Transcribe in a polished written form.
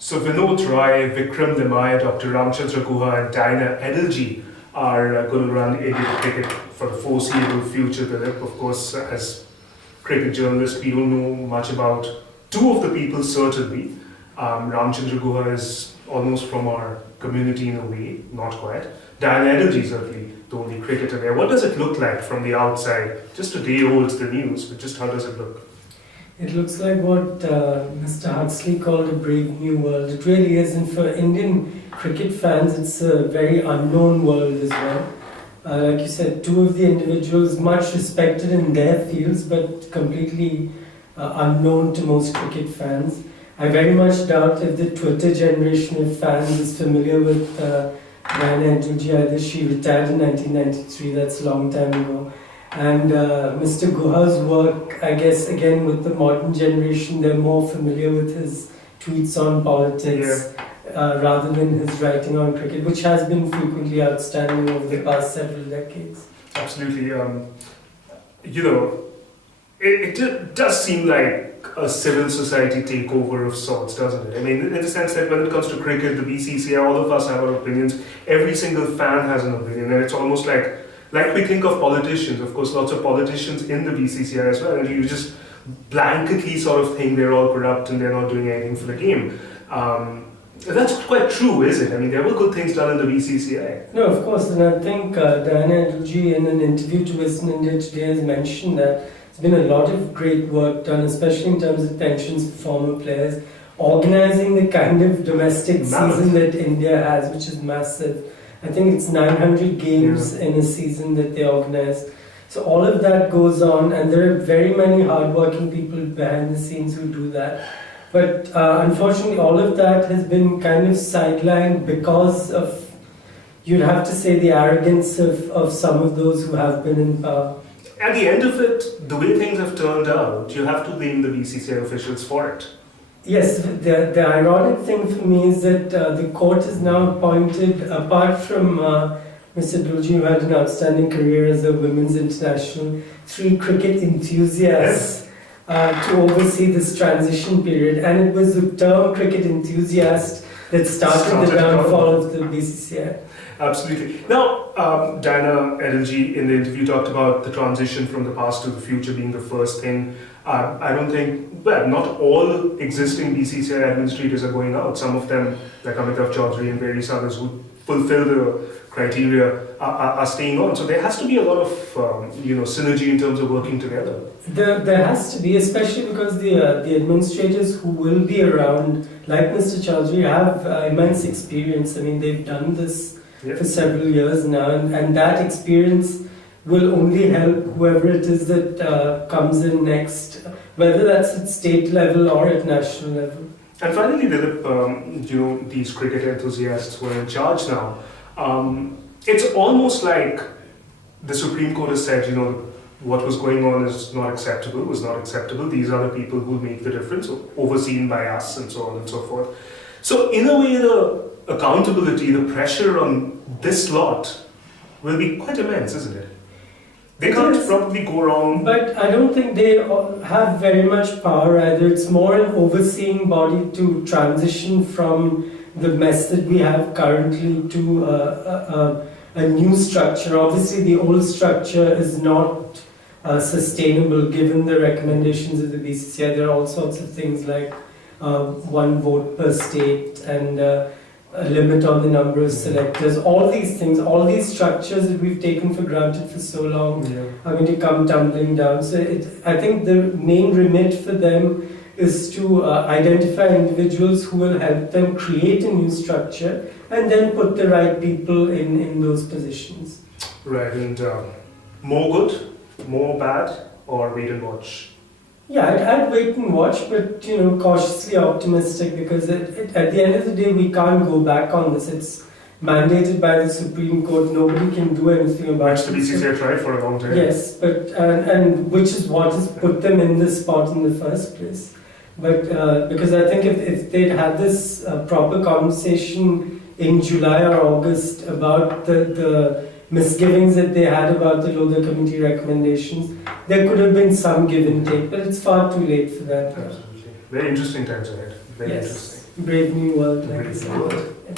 So Vinod Roy, Vikram Limaya, Dr. Ramchandra Guha and Diana Edelji are going to run Indian cricket for the foreseeable future. Dileep, of course, as cricket journalists, we don't know much about two of the people certainly. Ramchandra Guha is almost from our community in a way, not quite. Diana Edelji is certainly the only cricketer there. What does it look like from the outside? Just a day old, the news, but just how does it look? It looks like what Mr. Huxley called a brave new world. It really is, and for Indian cricket fans, it's a very unknown world as well. Like you said, two of the individuals much respected in their fields, but completely unknown to most cricket fans. I very much doubt if the Twitter generation of fans is familiar with Diana Edelji either. She retired in 1993, that's a long time ago. And Mr. Guha's work, I guess, again with the modern generation, they're more familiar with his tweets on politics rather than his writing on cricket, which has been frequently outstanding over the past several decades. Absolutely. It does seem like a civil society takeover of sorts, doesn't it? I mean, in the sense that when it comes to cricket, the BCCI, all of us have our opinions. Every single fan has an opinion, and it's almost like we think of politicians, of course, lots of politicians in the BCCI as well, and you just blanketly sort of think they're all corrupt and they're not doing anything for the game. That's quite true, is it? I mean, there were good things done in the BCCI. No, of course, and I think Diana Edelji in an interview to Wisden India today has mentioned that there's been a lot of great work done, especially in terms of pensions for former players, organising the kind of domestic season that India has, which is massive. I think it's 900 games in a season that they organize. So all of that goes on, and there are very many hardworking people behind the scenes who do that. But unfortunately, all of that has been kind of sidelined because of, you'd have to say, the arrogance of some of those who have been in power. At the end of it, the way things have turned out, you have to blame the BCCI officials for it. Yes, the ironic thing for me is that the court has now appointed, apart from Mr. Edelji, who had an outstanding career as a women's international, 3 cricket enthusiasts to oversee this transition period. And it was the term cricket enthusiast that started the downfall of the BCCI. Absolutely. Now, Diana Edelji in the interview talked about the transition from the past to the future being the first thing. I don't think, not all existing BCCI administrators are going out. Some of them, like Amitav Chaudhary and various others who fulfill the criteria, are staying on. So there has to be a lot of synergy in terms of working together. There has to be, especially because the administrators who will be around, like Mr. Chaudhary, have immense experience. I mean, they've done this for several years now, and that experience will only help whoever it is that comes in next, whether that's at state level or at national level. And finally, Dilip, these cricket enthusiasts who are in charge now, it's almost like the Supreme Court has said, what was going on is not acceptable, was not acceptable. These are the people who make the difference, overseen by us and so on and so forth. So in a way, the accountability, the pressure on this lot will be quite immense, isn't it? They can't probably go wrong. But I don't think they have very much power either. It's more an overseeing body to transition from the mess that we have currently to a new structure. Obviously, the old structure is not sustainable given the recommendations of the BCCI. There are all sorts of things like 1 vote per state and a limit on the number of selectors. All these things, all these structures that we've taken for granted for so long are going to come tumbling down. So I think the main remit for them is to identify individuals who will help them create a new structure and then put the right people in those positions. Right, and more good, more bad, or wait and watch? Yeah, I'd wait and watch, but cautiously optimistic, because at the end of the day, we can't go back on this. It's mandated by the Supreme Court. Nobody can do anything about it. Which the BCCI tried for a long time. Yes, but and which is what has put them in this spot in the first place. But because I think if they'd had this proper conversation in July or August about the misgivings that they had about the Lodha Committee recommendations, there could have been some give and take, but it's far too late for that. Absolutely. Very interesting times ahead. Very interesting. Brave New World. Brave like I New said. World. Yeah.